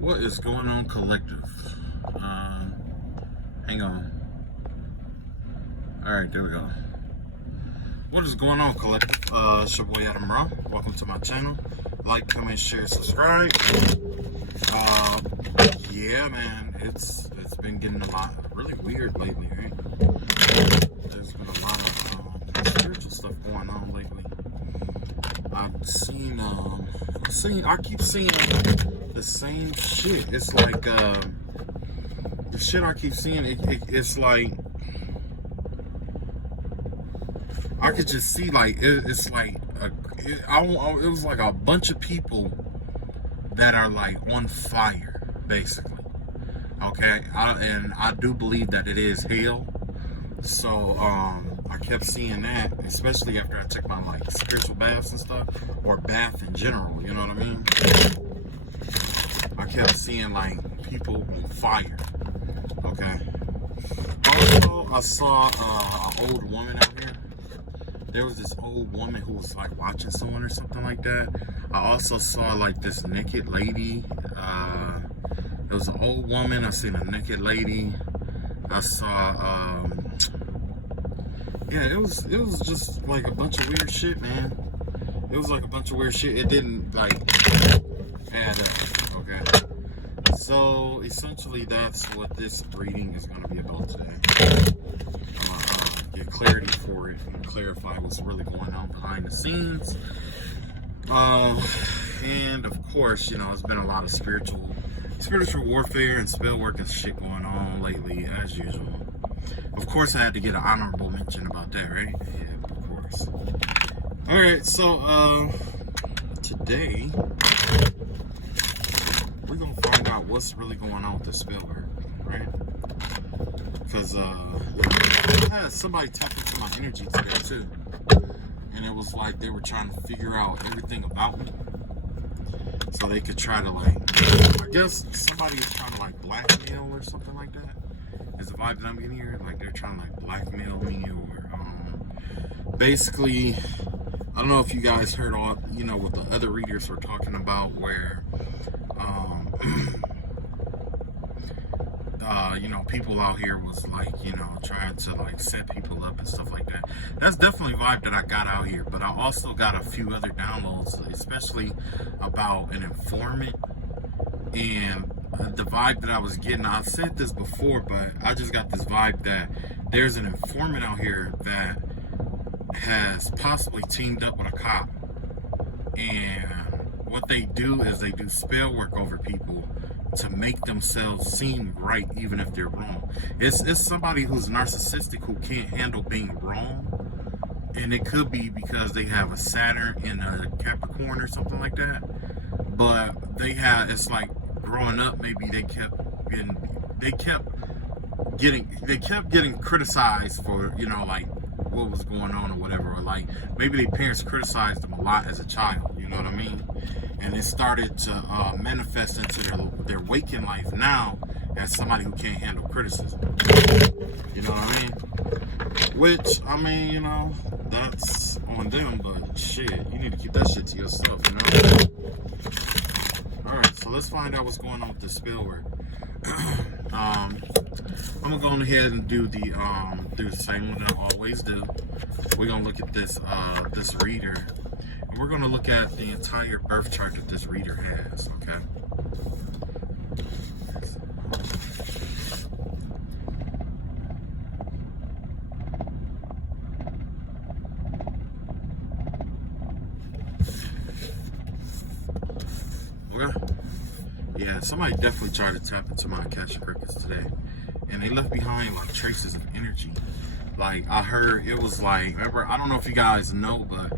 What is going on, collective? Hang on. Alright, there we go. What is going on, collective? It's your boy Adam Raw. Welcome to my channel. Like, comment, share, subscribe. Yeah, man, it's been getting a lot really weird lately, right? There's been a lot of spiritual stuff going on lately. I keep seeing the same shit. It's like the shit I keep seeing. It's like I could just see like it's like it was like a bunch of people that are like on fire, basically. Okay, and I do believe that it is hell. So I kept seeing that, especially after I took my like spiritual baths and stuff, or bath in general. You know what I mean? I kept seeing like people on fire. Okay. Also, I saw an old woman out here. There was this old woman who was like watching someone or something like that. I also saw like this naked lady. It was an old woman. I seen a naked lady. I saw yeah, it was just like a bunch of weird shit, man. It was like a bunch of weird shit. It didn't like add up. Okay. So essentially that's what this reading is gonna be about today. Get clarity for it and clarify what's really going on behind the scenes. And of course, you know, it's been a lot of spiritual warfare and spell work and shit going on lately, as usual. Of course, I had to get an honorable mention about that, right? Yeah, of course. All right, so today we're gonna find out what's really going on with the spell work, right? Because I had somebody tap into my energy today too, and it was like they were trying to figure out everything about me, so they could try to like, I guess somebody is trying to like blackmail or something like that. Is the vibe that I'm getting here? Like they're trying to like blackmail me, or basically, I don't know if you guys heard all, you know, what the other readers were talking about, where you know, people out here was like, you know, trying to like set people up and stuff like that. That's definitely a vibe that I got out here, but I also got a few other downloads, especially about an informant. And the vibe that I was getting, I've said this before, but I just got this vibe that there's an informant out here that has possibly teamed up with a cop. And what they do is they do spell work over people to make themselves seem right, even if they're wrong. It's somebody who's narcissistic, who can't handle being wrong. And it could be because they have a Saturn in a Capricorn or something like that. But they have, it's like growing up, maybe they kept getting criticized for, you know, like what was going on or whatever, or like maybe their parents criticized them a lot as a child, you know what I mean? And it started to manifest into their waking life now as somebody who can't handle criticism. You know what I mean? Which, I mean, you know, that's on them, but shit, you need to keep that shit to yourself, you know? Alright, so let's find out what's going on with the spell work. I'm gonna go on ahead and do the same one that I always do. We're gonna look at this this reader, and we're gonna look at the entire birth chart that this reader has. Okay. Okay. Yeah, somebody definitely tried to tap into my Akashic records today, and they left behind like traces of energy. Like I heard, it was like, remember, I don't know if you guys know, but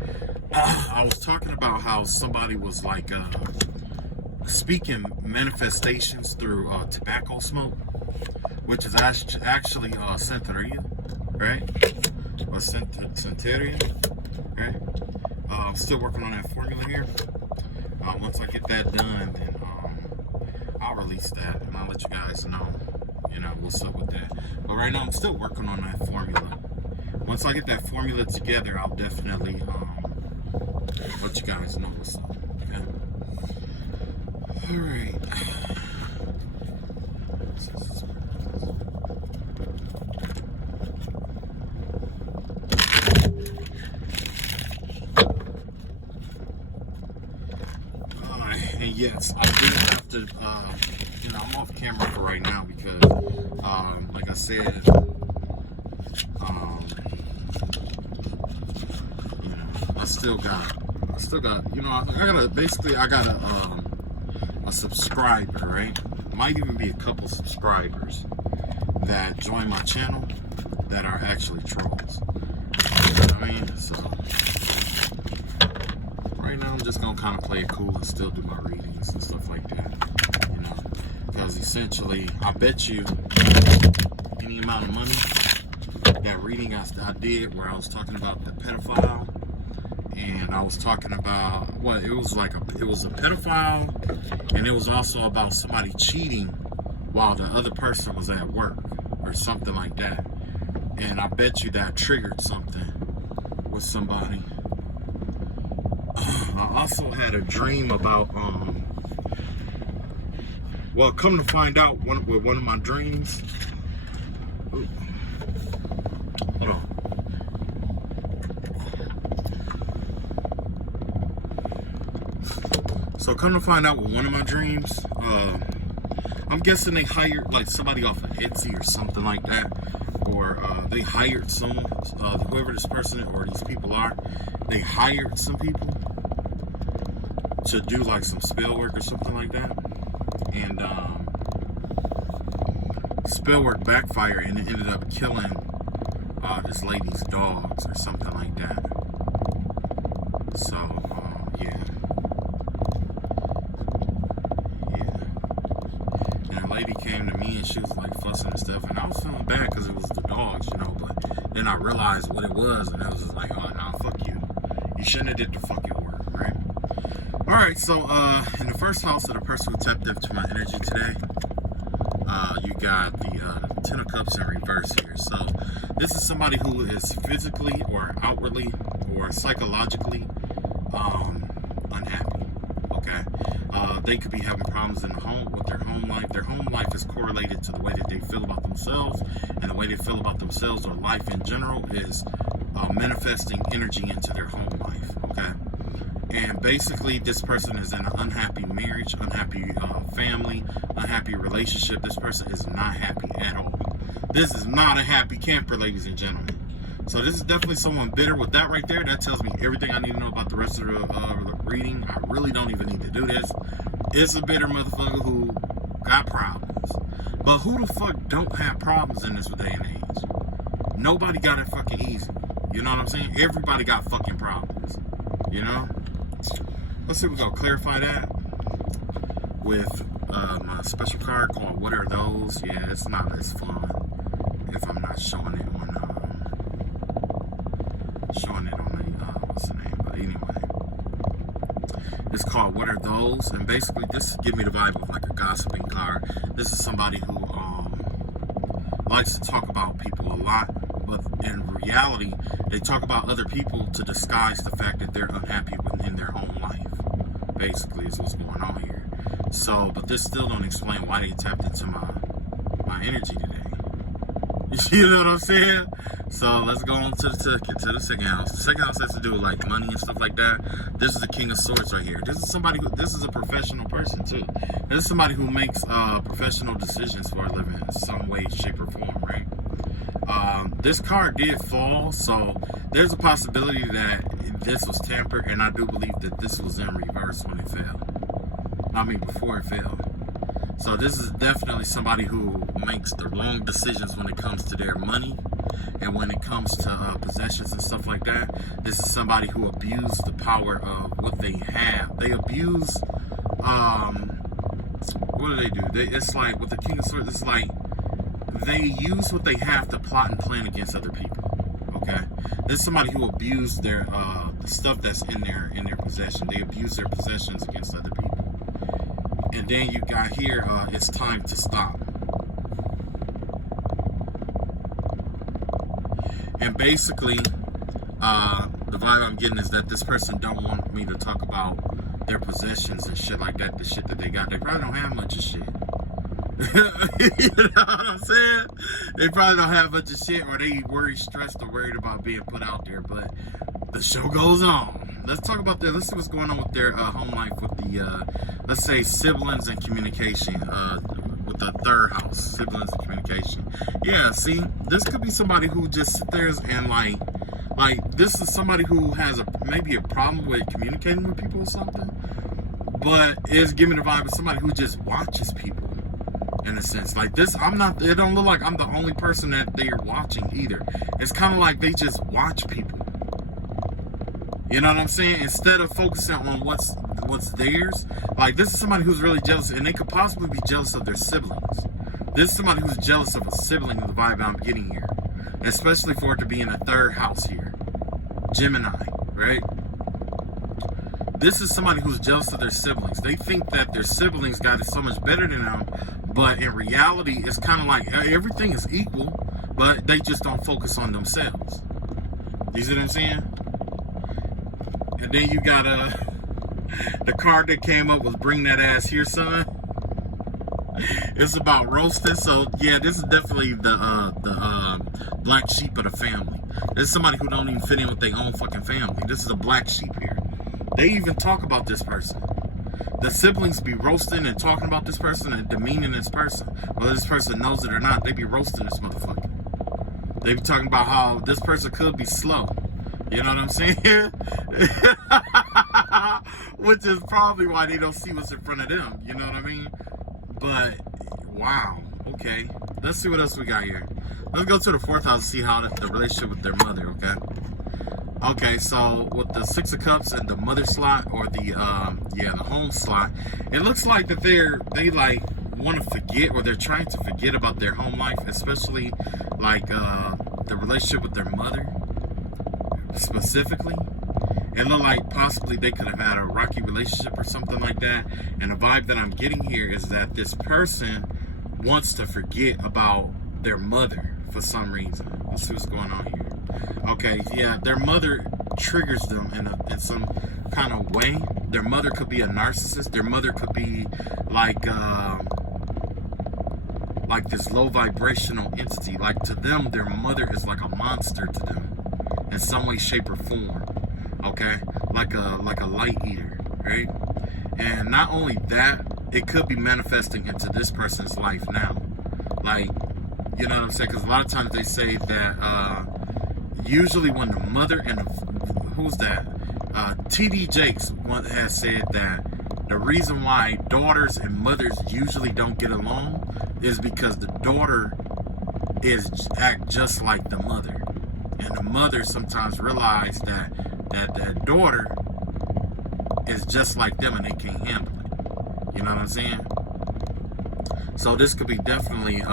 I was talking about how somebody was like speaking manifestations through tobacco smoke, which is actually Santeria, right? Or Santeria, right? I'm still working on that formula here. Once I get that done, then I'll release that and I'll let you guys know, you know, what's up with that. But right now I'm still working on that formula. Once I get that formula together, I'll definitely let you guys know what's up. Okay? Alright. And yes, I did have to, I'm off camera for right now because, like I said, I still got, I got a subscriber, right? Might even be a couple subscribers that join my channel that are actually trolls. You know what I mean? So right now I'm just gonna kind of play it cool and still do my readings and stuff like that, because essentially I bet you any amount of money, that reading I did where I was talking about the pedophile, and I was talking about it was a pedophile, and it was also about somebody cheating while the other person was at work or something like that. And I bet you that triggered something with somebody. I also had a dream about come to find out, with one of my dreams. Ooh. Hold on. So come to find out, with one of my dreams, I'm guessing they hired like somebody off of Etsy or something like that, or they hired someone, whoever this person or these people are, they hired some people to do like some spell work or something like that, and spell work backfired and it ended up killing this lady's dogs or something like that. So yeah. And the lady came to me and she was like fussing and stuff, and I was feeling bad because it was the dogs, but then I realized what it was, and I was just like, oh nah, fuck you. You shouldn't have did the fucking work, right? Alright, so in the first house of the person who tapped into my energy today, you got the Ten of Cups in reverse here. So this is somebody who is physically or outwardly or psychologically unhappy. Okay, they could be having problems in the home with their home life. Their home life is correlated to the way that they feel about themselves, and the way they feel about themselves or life in general is manifesting energy into their home life. Okay. And basically, this person is in an unhappy marriage, unhappy family, unhappy relationship. This person is not happy at all. This is not a happy camper, ladies and gentlemen. So this is definitely someone bitter. With that right there, that tells me everything I need to know about the rest of the reading. I really don't even need to do this. It's a bitter motherfucker who got problems. But who the fuck don't have problems in this day and age? Nobody got it fucking easy. You know what I'm saying? Everybody got fucking problems. You know? Let's see if we're going to clarify that with my special card called What Are Those? Yeah, it's not as fun if I'm not showing it on what's the name? But anyway, it's called What Are Those? And basically this give me the vibe of like a gossiping card. This is somebody who likes to talk about people a lot, but in reality they talk about other people to disguise the fact that they're unhappy within their own life. Basically is what's going on here. So, but this still don't explain why they tapped into my energy today. You know what I'm saying? So let's go on to the second house. The second house has to do with like money and stuff like that. This is the King of Swords right here. This is a professional person too. This is somebody who makes professional decisions for a living in some way, shape, or form, right? This card did fall, so there's a possibility that this was tampered, and I do believe that this was in reverse when it fell. I mean, before it fell. So this is definitely somebody who makes the wrong decisions when it comes to their money, and when it comes to possessions and stuff like that. This is somebody who abused the power of what they have. They abuse, what do? It's like, with the King of Swords, it's like, they use what they have to plot and plan against other people. Okay, this is somebody who abused their the stuff that's in their possession. They abuse their possessions against other people. And then you got here, it's time to stop. And basically, the vibe I'm getting is that this person don't want me to talk about their possessions and shit like that, the shit that they got. They probably don't have much of shit. You know what I'm saying? They probably don't have a bunch of shit, or they worry, stressed, or worried about being put out there. But the show goes on. Let's talk about that. Let's see what's going on with their home life with the, let's say, siblings and communication. With the third house, siblings and communication. Yeah, see, this could be somebody who just sits there and like this is somebody who has maybe a problem with communicating with people or something, but is giving the vibe of somebody who just watches people. In a sense, like this, it don't look like I'm the only person that they're watching either. It's kind of like they just watch people. You know what I'm saying? Instead of focusing on what's theirs. Like, this is somebody who's really jealous, and they could possibly be jealous of their siblings. This is somebody who's jealous of a sibling, of the vibe I'm getting here. Especially for it to be in the third house here. Gemini, right? This is somebody who's jealous of their siblings. They think that their siblings got it so much better than them, but in reality, it's kind of like everything is equal, but they just don't focus on themselves. You see what I'm saying? And then you got the card that came up was "Bring That Ass Here, Son." It's about roasting. So yeah, this is definitely the black sheep of the family. This is somebody who don't even fit in with their own fucking family. This is a black sheep here. They even talk about this person. The siblings be roasting and talking about this person and demeaning this person. Whether this person knows it or not, they be roasting this motherfucker. They be talking about how this person could be slow. You know what I'm saying? Which is probably why they don't see what's in front of them. You know what I mean? But, wow. Okay. Let's see what else we got here. Let's go to the fourth house and see how the relationship with their mother, okay? Okay, so with the Six of Cups and the mother slot, or the home slot, it looks like that they like want to forget, or they're trying to forget about their home life, especially like the relationship with their mother specifically. It looked like possibly they could have had a rocky relationship or something like that. And the vibe that I'm getting here is that this person wants to forget about their mother for some reason. Let's see what's going on here. Okay, yeah, their mother triggers them in some kind of way. Their mother could be a narcissist. Their mother could be like this low vibrational entity. Like, to them, their mother is like a monster to them in some way, shape, or form. Okay, like a light eater, right? And not only that, it could be manifesting into this person's life now. Like, you know what I'm saying? Because a lot of times they say that usually when the mother and who's that? TD Jakes has said that the reason why daughters and mothers usually don't get along is because the daughter act just like the mother, and the mother sometimes realize that the daughter is just like them and they can't handle it. You know what I'm saying? So this could be definitely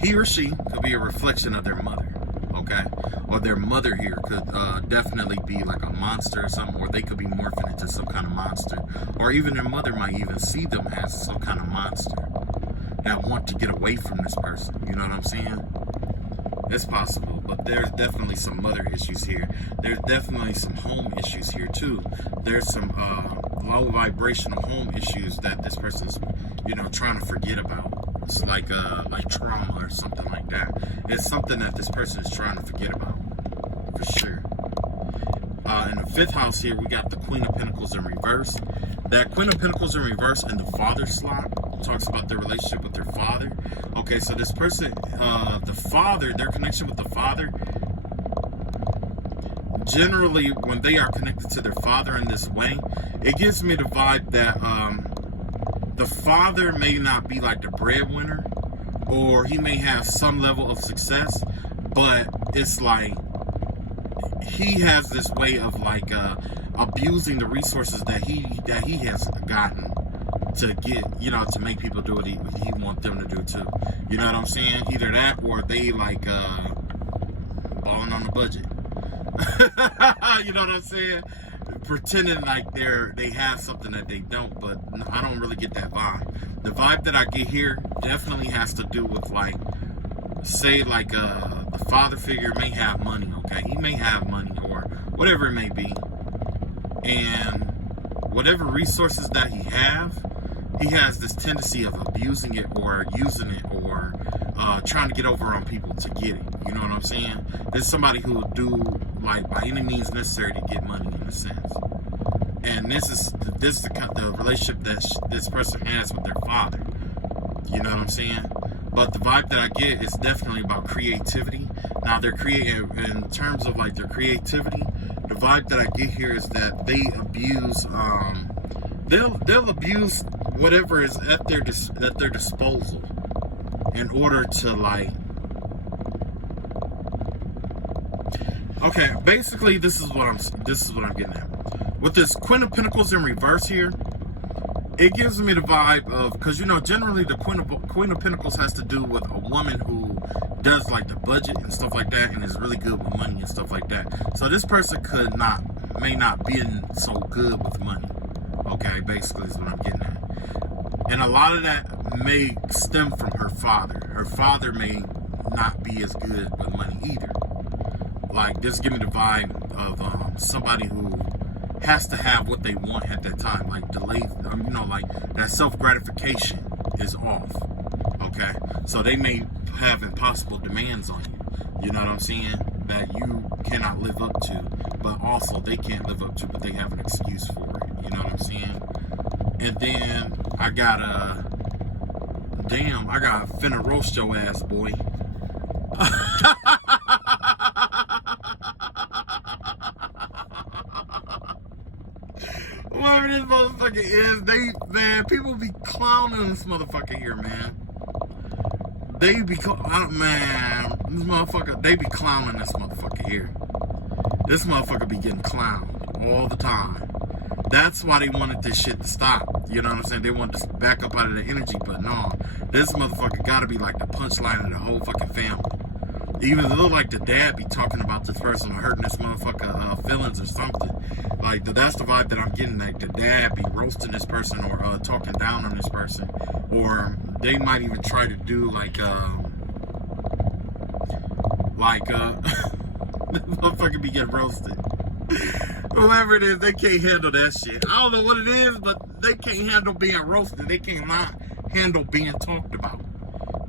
he or she could be a reflection of their mother, okay? Or their mother here could definitely be like a monster or something, or they could be morphing into some kind of monster, or even their mother might even see them as some kind of monster that want to get away from this person. You know what I'm saying? It's possible, but there's definitely some mother issues here. There's definitely some home issues here too. There's some low vibrational home issues that this person's, trying to forget about. It's like trauma or something like that. It's something that this person is trying to forget about, for sure. In the fifth house here, we got the Queen of Pentacles in reverse. That Queen of Pentacles in reverse in the father slot talks about their relationship with their father. Okay, so this person, the father, their connection with the father, generally when they are connected to their father in this way, it gives me the vibe that the father may not be like the breadwinner, or he may have some level of success, but it's like he has this way of like abusing the resources that he has gotten to get, to make people do what he want them to do too. You know what I'm saying? Either that, or they like balling on the budget. You know what I'm saying? Pretending like they have something that they don't, but I don't really get that vibe. The vibe that I get here definitely has to do with like, say like the father figure may have money, okay? He may have money or whatever it may be, and whatever resources that he have, he has this tendency of abusing it or using it or trying to get over on people to get it. You know what I'm saying? This is somebody who will do like by any means necessary to get money in a sense. And this is the relationship that this person has with their father. You know what I'm saying? But the vibe that I get is definitely about creativity. Now they're creating in terms of like their creativity. The vibe that I get here is that they abuse. They'll abuse whatever is at their disposal in order to like. Okay, basically this is what I'm getting at. With this Queen of Pentacles in reverse here, it gives me the vibe of, because you know generally the Queen of Pentacles has to do with a woman who does like the budget and stuff like that and is really good with money and stuff like that. So this person may not be so good with money. Okay, basically is what I'm getting at. And a lot of that may stem from her father. Her father may not be as good with money either. Like this give me the vibe of somebody who has to have what they want at that time, like delayed, you know, like that self-gratification is off. Okay, so they may have impossible demands on you. You know what I'm saying? That you cannot live up to, but also they can't live up to, but they have an excuse for it. You know what I'm saying? And then I got finna roast your ass, boy. Whatever this motherfucker is, people be clowning this motherfucker here, man. They be, this motherfucker, they be clowning this motherfucker here. This motherfucker be getting clowned all the time. That's why they wanted this shit to stop. You know what I'm saying? They wanted to back up out of the energy, but no. This motherfucker gotta be like the punchline of the whole fucking family. Even though like the dad be talking about this person or hurting this motherfucker feelings or something. Like that's the vibe that I'm getting. Like the dad be roasting this person or talking down on this person, or they might even try to do like this motherfucker be getting roasted. Whoever it is, they can't handle that shit. I don't know what it is, but they can't handle being roasted. They cannot handle being talked about.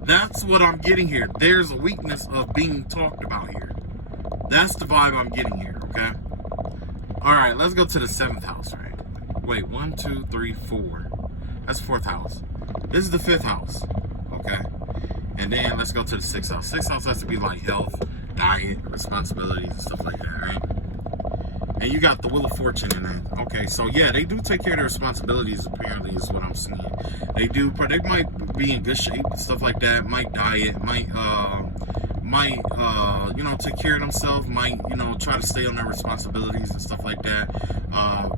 That's what I'm getting here. There's a weakness of being talked about here. That's the vibe I'm getting here, okay? Alright, let's go to the 7th house, right? Wait, 1, 2, 3, 4. That's 4th house. This is the 5th house, okay? And then let's go to the 6th house. 6th house has to be like health, diet, responsibilities, and stuff like that, right? And you got the Wheel of Fortune in that. Okay, so yeah, they do take care of their responsibilities, apparently, is what I'm seeing. They do, but they might be in good shape, stuff like that, might diet, might you know, take care of themselves, might, you know, try to stay on their responsibilities and stuff like that.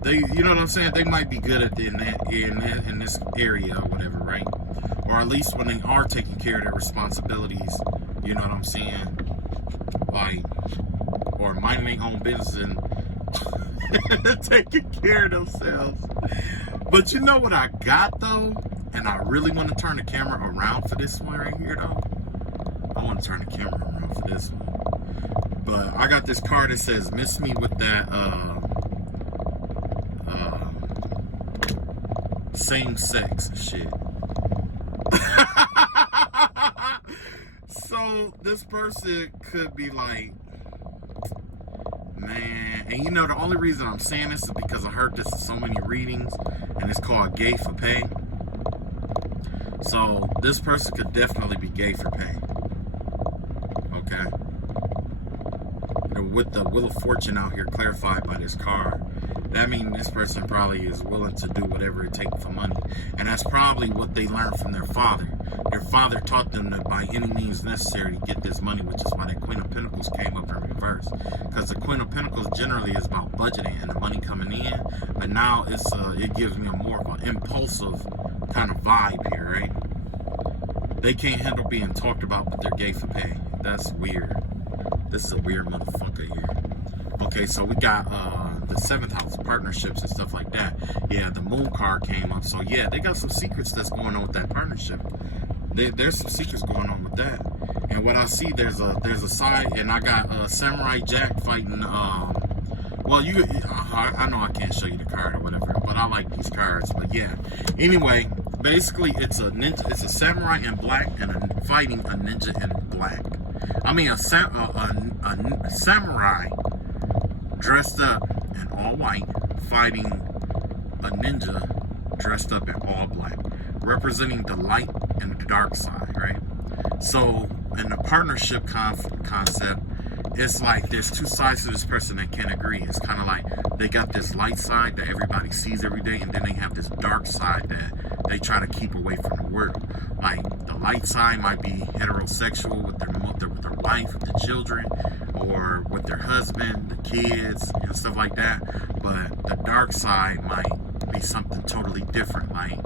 They, you know what I'm saying? They might be good at in this area or whatever, right? Or at least when they are taking care of their responsibilities, you know what I'm saying? Like, or minding their own business and taking care of themselves. But you know what I got though? And I really want to turn the camera around for this one right here though. I want to turn the camera around for this one. But I got this card that says miss me with that same sex shit. So this person could be like, man, and you know the only reason I'm saying this is because I heard this in so many readings, and it's called gay for pay. So this person could definitely be gay for pay. Okay. And with the Wheel of Fortune out here clarified by this card, that means this person probably is willing to do whatever it takes for money. And that's probably what they learned from their father. Their father taught them that by any means necessary to get this money, which is why the Queen of Pentacles came up in reverse. Because the Queen of Pentacles generally is about budgeting and the money coming in. But now it gives me a more of an impulsive kind of vibe here, right? They can't handle being talked about, but they're gay for pay. That's weird. This is a weird motherfucker here. Okay, so we got the 7th house, partnerships and stuff like that. Yeah, the Moon card came up. So yeah, they got some secrets that's going on with that partnership. There's some secrets going on with that. And what I see, there's a side, and I got Samurai Jack fighting. Well, I know I can't show you the card or whatever, but I like these cards. But yeah, anyway, basically it's a ninja. It's a samurai in black and fighting a ninja in black. I mean, a samurai dressed up in all white fighting a ninja dressed up in all black, representing the light and the dark side, right? So in the partnership concept, it's like there's two sides to this person that can't agree. It's kind of like they got this light side that everybody sees every day, and then they have this dark side that they try to keep away from the world. Like the light side might be heterosexual with their mother, with their wife, with the children, or with their husband, the kids, and stuff like that. But the dark side might be something totally different, like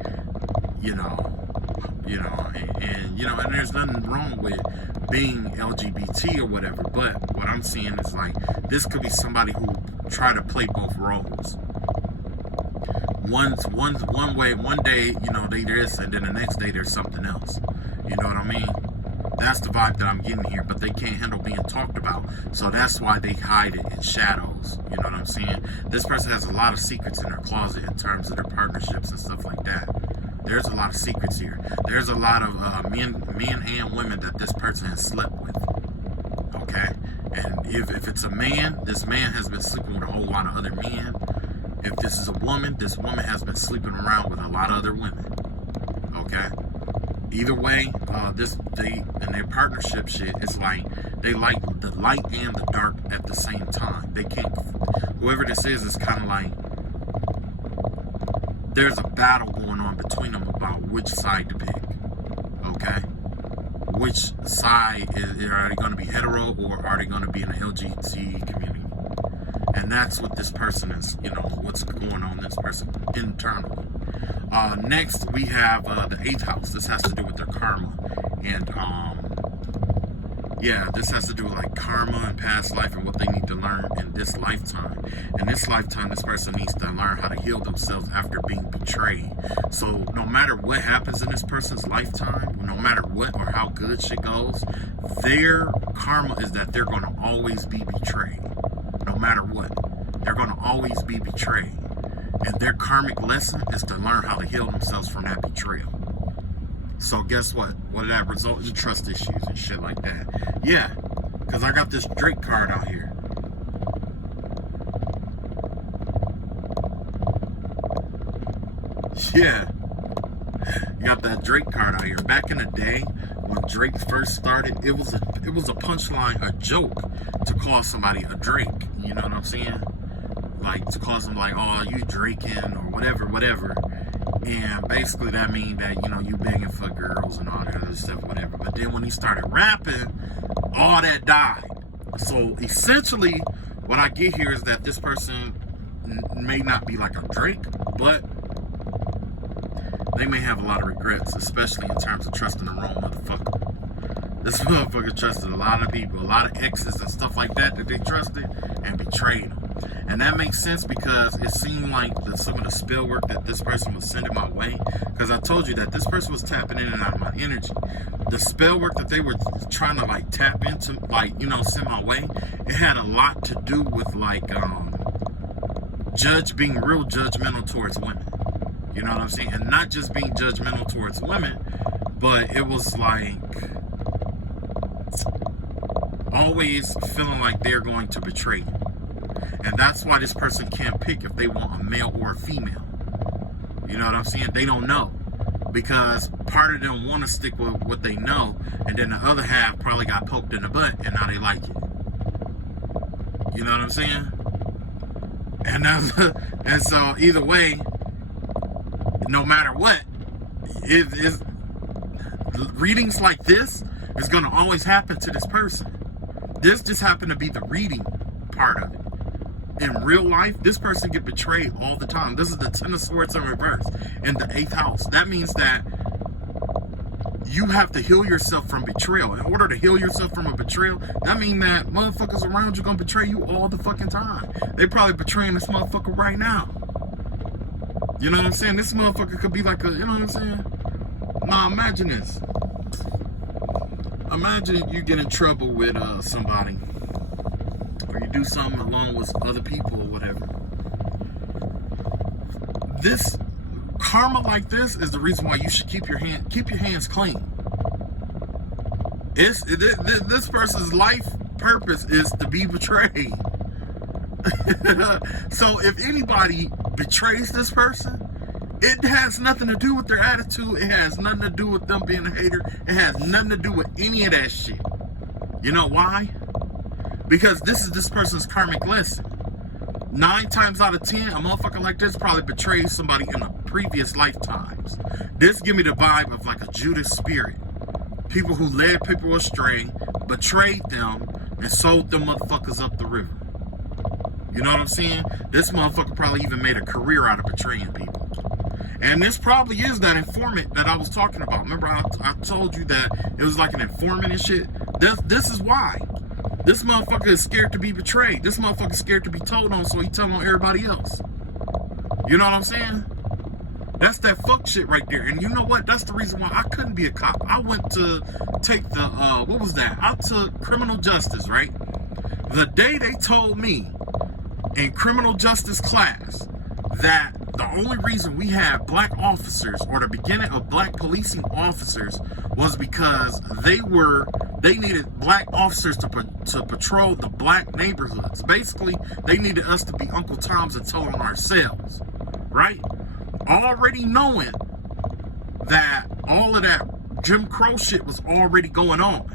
and there's nothing wrong with being LGBT or whatever, but what I'm seeing is like this could be somebody who try to play both roles. One way, one day, they this, and then the next day there's something else. You know what I mean? That's the vibe that I'm getting here, but they can't handle being talked about, so that's why they hide it in shadows. You know what I'm saying? This person has a lot of secrets in their closet in terms of their partnerships and stuff like that. There's a lot of secrets here. There's a lot of men and women that this person has slept with. Okay? And if it's a man, this man has been sleeping with a whole lot of other men. If this is a woman, this woman has been sleeping around with a lot of other women. Okay? Either way, in their partnership shit, it's like they like the light and the dark at the same time. They can't, whoever this is kind of like, there's a battle going on between them about which side to pick. Okay? Which side are they going to be hetero, or are they going to be in the LGBT community? And that's what this person is, what's going on in this person internally. Next, we have the 8th house. This has to do with their karma. And, this has to do with like karma and past life and what they need to learn in this lifetime. In this lifetime, this person needs to learn how to heal themselves after being betrayed. So no matter what happens in this person's lifetime, no matter what or how good shit goes, their karma is that they're going to always be betrayed. No matter what, they're going to always be betrayed. And their karmic lesson is to learn how to heal themselves from that betrayal. So guess what? What did that result in? Trust issues and shit like that. Yeah, because I got this Drake card out here. Yeah, you got that Drake card out here. Back in the day, when Drake first started, it was a punchline, a joke to call somebody a Drake. You know what I'm saying? Like to call them like, oh, you Draking or whatever. And basically that means that, you begging for girls and all that other stuff, whatever. But then when he started rapping, all that died. So essentially what I get here is that this person may not be like a Drake, but they may have a lot of regrets, especially in terms of trusting the wrong motherfucker. This motherfucker trusted a lot of people, a lot of exes and stuff like that they trusted and betrayed them. And that makes sense because it seemed like some of the spell work that this person was sending my way, because I told you that this person was tapping in and out of my energy. The spell work that they were trying to like tap into, like, send my way, it had a lot to do with like being real judgmental towards women. You know what I'm saying? And not just being judgmental towards women, but it was like always feeling like they're going to betray you. And that's why this person can't pick if they want a male or a female. You know what I'm saying? They don't know. Because part of them want to stick with what they know, and then the other half probably got poked in the butt, and now they like it. You know what I'm saying? And so either way, no matter what, readings like this is going to always happen to this person. This just happened to be the reading part of it. In real life, this person get betrayed all the time. This is the 10 of Swords in reverse in the 8th house. That means that you have to heal yourself from betrayal. In order to heal yourself from a betrayal, that means that motherfuckers around you gonna betray you all the fucking time. They probably betraying this motherfucker right now. You know what I'm saying? This motherfucker could be like a, you know what I'm saying? Now imagine this. Imagine you get in trouble with somebody, or you do something along with other people or whatever. Karma like this is the reason why you should keep your hands clean. This person's life purpose is to be betrayed. So if anybody betrays this person, it has nothing to do with their attitude. It has nothing to do with them being a hater. It has nothing to do with any of that shit. You know why? Because this is this person's karmic lesson. 9 times out of 10, a motherfucker like this probably betrayed somebody in the previous lifetimes. This give me the vibe of like a Judas spirit. People who led people astray, betrayed them, and sold them motherfuckers up the river. You know what I'm saying? This motherfucker probably even made a career out of betraying people. And this probably is that informant that I was talking about. Remember I told you that it was like an informant and shit? This is why. This motherfucker is scared to be betrayed. This motherfucker is scared to be told on, so he telling on everybody else. You know what I'm saying? That's that fuck shit right there. And you know what? That's the reason why I couldn't be a cop. I went to take the, what was that? I took criminal justice, right? The day they told me in criminal justice class that the only reason we had black officers, or the beginning of black policing officers, was because they needed black officers to patrol the black neighborhoods. Basically, they needed us to be Uncle Toms and tell on ourselves, right? Already knowing that all of that Jim Crow shit was already going on,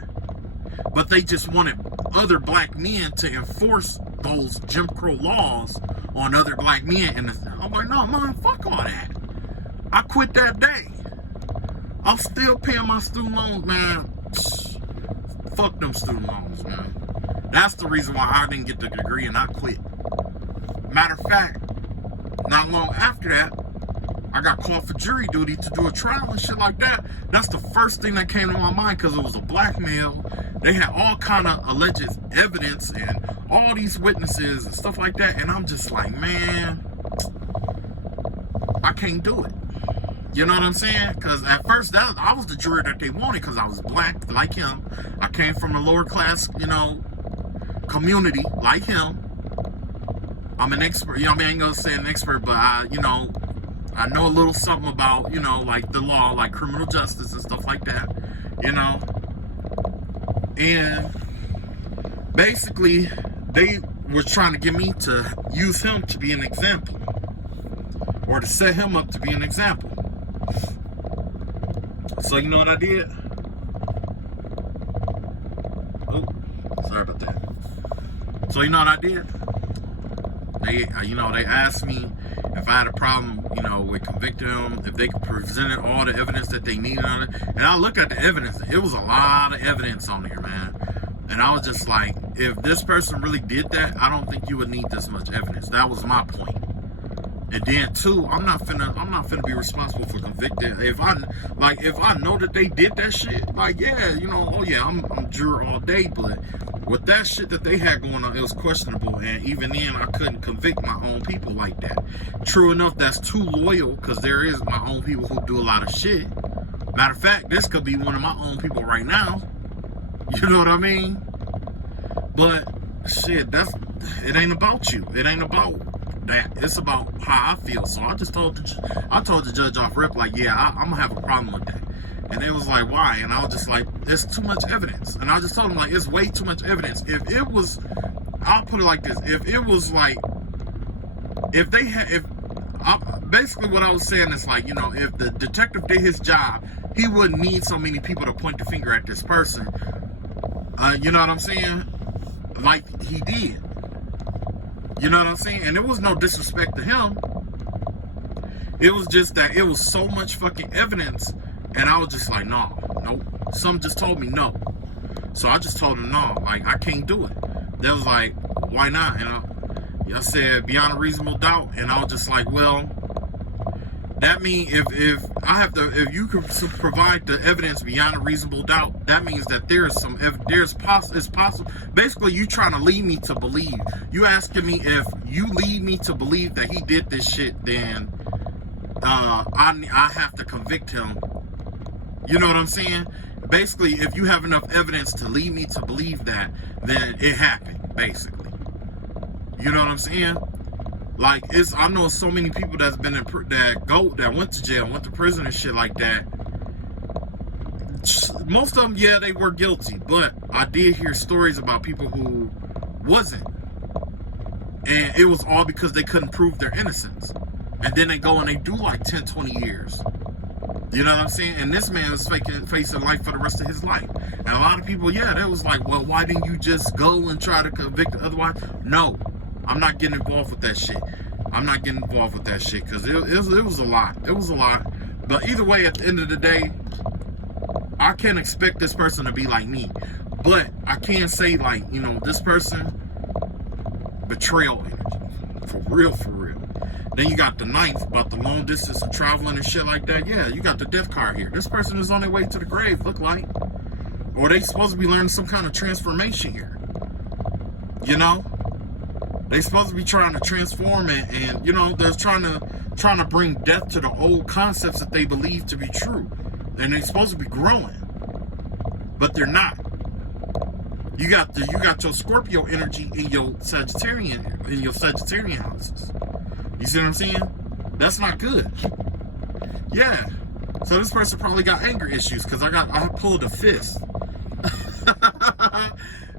but they just wanted other black men to enforce those Jim Crow laws on other black men. And I'm like, no, man, fuck all that. I quit that day. I'm still paying my student loans, man. Fuck them student loans, man. That's the reason why I didn't get the degree and I quit. Matter of fact, not long after that, I got called for jury duty to do a trial and shit like that. That's the first thing that came to my mind, because it was a black male. They had all kind of alleged evidence and all these witnesses and stuff like that. And I'm just like, man, I can't do it. You know what I'm saying? Because at first, I was the juror that they wanted because I was black like him. I came from a lower class, community like him. I'm an expert. You know, I ain't gonna say an expert, but I know a little something about, like the law, like criminal justice and stuff like that, And basically, they were trying to get me to use him to be an example, or to set him up to be an example. So you know what I did? Oh, sorry about that. So you know what I did? They asked me if I had a problem, with convicting them, if they presented all the evidence that they needed on it. And I looked at the evidence. It was a lot of evidence on there, man. And I was just like, if this person really did that, I don't think you would need this much evidence. That was my point. And then too, I'm not finna be responsible for convicting. If I know that they did that shit, like, yeah, I'm juror all day, but with that shit that they had going on, it was questionable. And even then, I couldn't convict my own people like that. True enough, that's too loyal, because there is my own people who do a lot of shit. Matter of fact, this could be one of my own people right now. You know what I mean? But shit, it ain't about you. It ain't about that. It's about how I feel. So I just told the judge off rip, like, yeah, I'm gonna have a problem with that. And they was like, why? And I was just like, it's too much evidence. And I just told them, like, it's way too much evidence. I'll put it like this. Basically what I was saying is, like, if the detective did his job, he wouldn't need so many people to point the finger at this person. You know what I'm saying? Like he did. You know what I'm saying? And there was no disrespect to him. It was just that it was so much fucking evidence. And I was just like, no, nope. Some just told me no. So I just told them no, like, I can't do it. They was like, why not? And I said, beyond a reasonable doubt. And I was just like, well, that means if you can provide the evidence beyond a reasonable doubt, that means that it's possible. Basically, you trying to lead me to believe. You asking me if you lead me to believe that he did this shit, then I have to convict him. You know what I'm saying? Basically, if you have enough evidence to lead me to believe that, then it happened, basically. You know what I'm saying? Like, I know so many people that's been that went to jail, went to prison and shit like that. Most of them, yeah, they were guilty, but I did hear stories about people who wasn't, and it was all because they couldn't prove their innocence, and then they go and they do like 10, 20 years. You know what I'm saying? And this man was facing life for the rest of his life. And a lot of people, yeah, they was like, well, why didn't you just go and try to convict otherwise? No, I'm not getting involved with that shit. I'm not getting involved with that shit because it was a lot. It was a lot. But either way, at the end of the day, I can't expect this person to be like me. But I can say, like, you know, this person, betrayal energy. For real, for real. Then you got the ninth about the long distance of traveling and shit like that. Yeah, you got the death card here. This person is on their way to the grave, look like. Or they supposed to be learning some kind of transformation here. You know? They supposed to be trying to transform it, and you know, they're trying to bring death to the old concepts that they believe to be true. And they're supposed to be growing. But they're not. You got your Scorpio energy in your Sagittarian houses. You see what I'm saying? That's not good. Yeah. So this person probably got anger issues because I pulled a fist.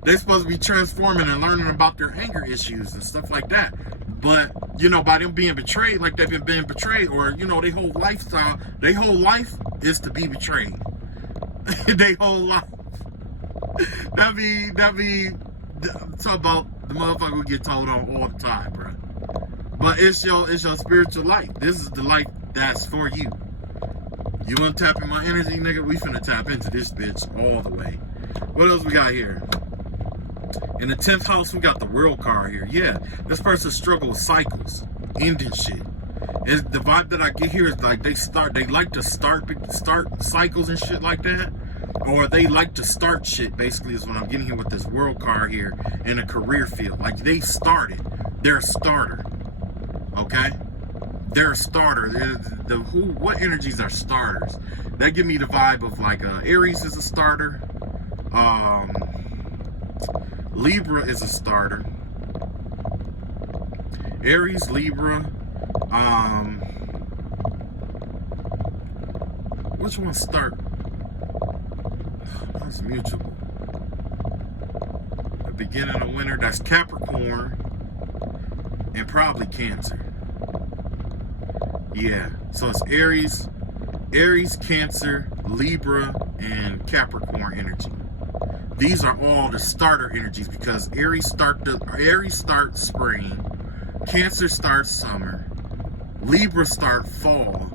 They're supposed to be transforming and learning about their anger issues and stuff like that. But, you know, by them being betrayed, like they've been being betrayed, or, you know, their whole life is to be betrayed. Their whole life. That be talk about the motherfucker we get told on all the time, bro. But it's your spiritual life. This is the life that's for you. You wanna tap in my energy, nigga? We finna tap into this bitch all the way. What else we got here? In the 10th house, we got the World card here. Yeah, this person struggles with cycles, ending shit. It's the vibe that I get here is like they like to start cycles and shit like that. Or they like to start shit, basically, is what I'm getting here with this World card here in a career field. Like, they started. They're a starter. Okay? They're a starter. What energies are starters? That give me the vibe of, like, Aries is a starter. Libra is a starter. Aries, Libra. Which one start? That's mutual. The beginning of winter, that's Capricorn and probably Cancer. Yeah, so it's Aries, Cancer, Libra, and Capricorn energy. These are all the starter energies because Aries starts spring, Cancer starts summer, Libra starts fall,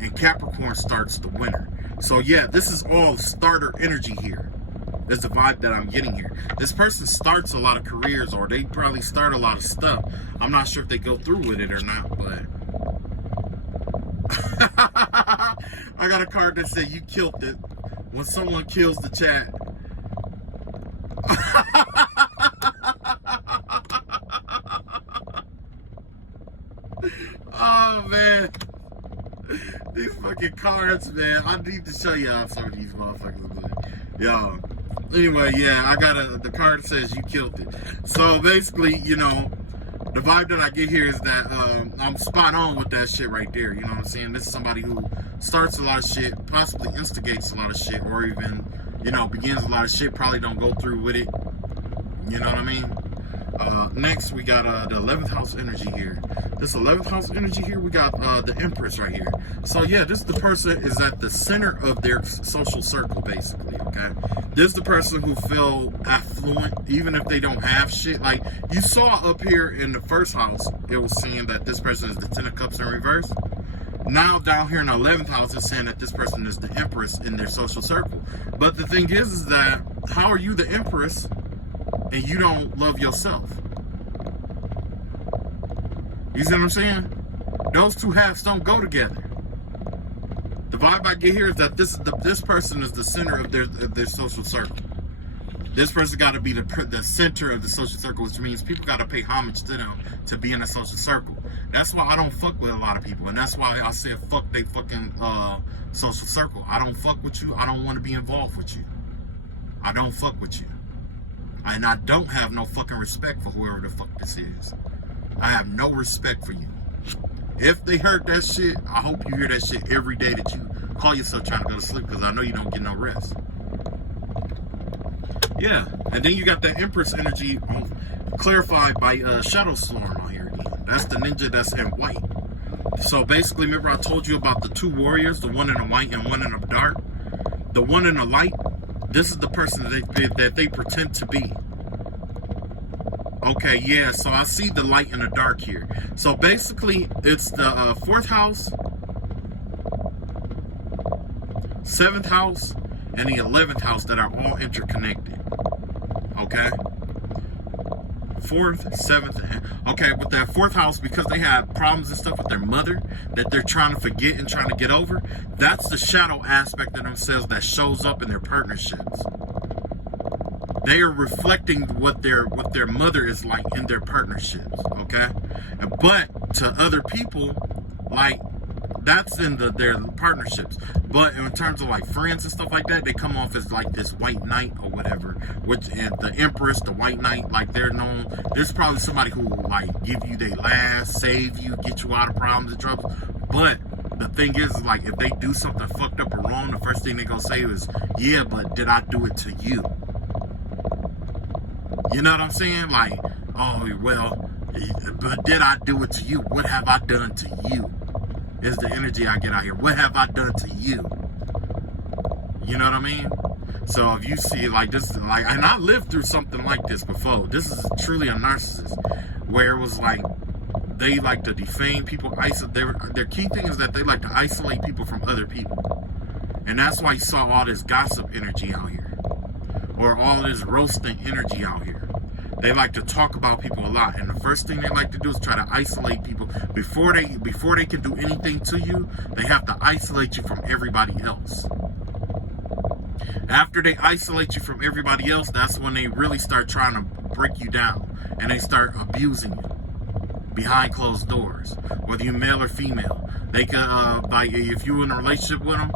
and Capricorn starts the winter. So yeah, this is all starter energy here. That's the vibe that I'm getting here. This person starts a lot of careers, or they probably start a lot of stuff. I'm not sure if they go through with it or not, but I got a card that said you killed it. When someone kills the chat. Oh man. These fucking cards, man. I need to show y'all some of these motherfuckers. Yo. Anyway, yeah, I got the card says you killed it. So basically, you know, the vibe that I get here is that I'm spot on with that shit right there. You know what I'm saying? This is somebody who starts a lot of shit, possibly instigates a lot of shit, or even, you know, begins a lot of shit, probably don't go through with it. You know what I mean? Next, we got the 11th house energy here. This 11th house energy here, we got the Empress right here. So yeah, this the person is at the center of their social circle, basically, okay? This is the person who feel affluent, even if they don't have shit. Like, you saw up here in the first house, it was saying that this person is the 10 of Cups in reverse. Now down here in the 11th house, it's saying that this person is the Empress in their social circle. But the thing is that, how are you the Empress and you don't love yourself? You see what I'm saying? Those two halves don't go together. The vibe I get here is that this person is the center of their social circle. This person got to be the center of the social circle, which means people got to pay homage to them to be in a social circle. That's why I don't fuck with a lot of people, and that's why I said fuck they fucking social circle. I don't fuck with you. I don't want to be involved with you. I don't fuck with you. And I don't have no fucking respect for whoever the fuck this is. I have no respect for you. If they heard that shit, I hope you hear that shit every day that you call yourself trying to go to sleep, because I know you don't get no rest. Yeah, and then you got the Empress energy clarified by Shadow Storm on here again. That's the ninja that's in white. So basically, remember I told you about the two warriors, the one in the white and one in the dark? The one in the light, this is the person that they pretend to be. Okay, yeah, so I see the light and the dark here. So basically, it's the 4th house, 7th house, and the 11th house that are all interconnected. Okay? 4th, 7th, okay, with that 4th house, because they have problems and stuff with their mother that they're trying to forget and trying to get over, that's the shadow aspect of themselves that shows up in their partnerships. They are reflecting what their mother is like in their partnerships, okay? But to other people, like, that's in their partnerships. But in terms of like friends and stuff like that, they come off as like this white knight or whatever. Which, and the Empress, the white knight, like they're known. There's probably somebody who will like give you their last, save you, get you out of problems and troubles. But the thing is, like, if they do something fucked up or wrong, the first thing they're gonna say is, yeah, but did I do it to you? You know what I'm saying? Like, oh, well, but did I do it to you? What have I done to you? Is the energy I get out here. What have I done to you? You know what I mean? So if you see like this, like, and I lived through something like this before. This is truly a narcissist, where it was like they like to defame people. Their key thing is that they like to isolate people from other people, and that's why you saw all this gossip energy out here, or all this roasting energy out here. They like to talk about people a lot, and the first thing they like to do is try to isolate people. Before they can do anything to you, they have to isolate you from everybody else. After they isolate you from everybody else, that's when they really start trying to break you down, and they start abusing you behind closed doors, whether you're male or female. They can, like, if you're in a relationship with them,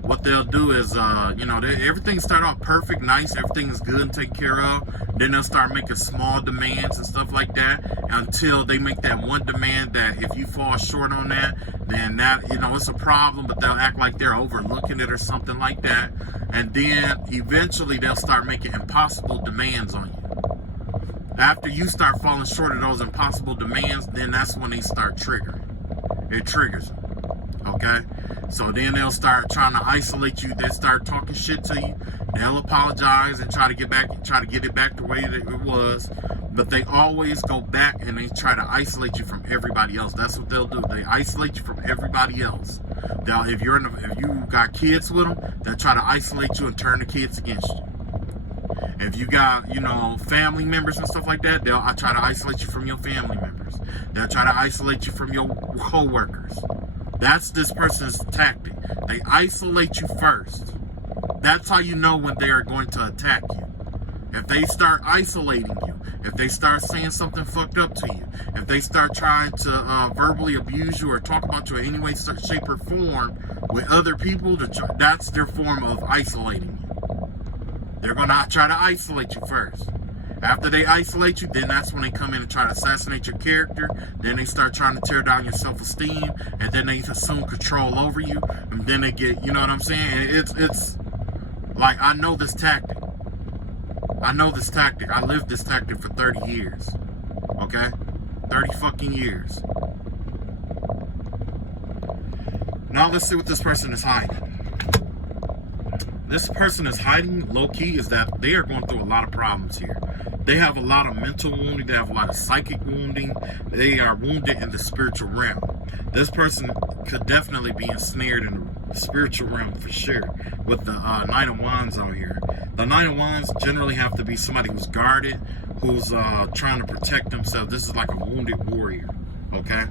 what they'll do is, everything start off perfect, nice, everything's good and taken care of. Then they'll start making small demands and stuff like that, until they make that one demand that if you fall short on that, then that, it's a problem, but they'll act like they're overlooking it or something like that. And then eventually they'll start making impossible demands on you. After you start falling short of those impossible demands, then that's when they start triggering. It triggers them. Okay? So then they'll start trying to isolate you. They start talking shit to you. They'll apologize and try to get it back the way that it was. But they always go back and they try to isolate you from everybody else. That's what they'll do. They isolate you from everybody else. If you got kids with them, they'll try to isolate you and turn the kids against you. If you got, family members and stuff like that, they'll try to isolate you from your family members. They'll try to isolate you from your co-workers. That's this person's tactic. They isolate you first. That's how you know when they are going to attack you. If they start isolating you, if they start saying something fucked up to you, if they start trying to verbally abuse you or talk about you in any way, shape, or form with other people, that's their form of isolating you. They're going to try to isolate you first. After they isolate you, then that's when they come in and try to assassinate your character. Then they start trying to tear down your self-esteem, and then they assume control over you, and then they get, you know what I'm saying? It's like, I know this tactic. I lived this tactic for 30 years. Okay? 30 fucking years. Now let's see what this person is hiding. This person is hiding, low-key, is that they are going through a lot of problems here. They have a lot of mental wounding. They have a lot of psychic wounding. They are wounded in the spiritual realm. This person could definitely be ensnared in the spiritual realm for sure, with the Knight of Wands out here. The Knight of Wands generally have to be somebody who's guarded, who's trying to protect themselves. This is like a wounded warrior, okay?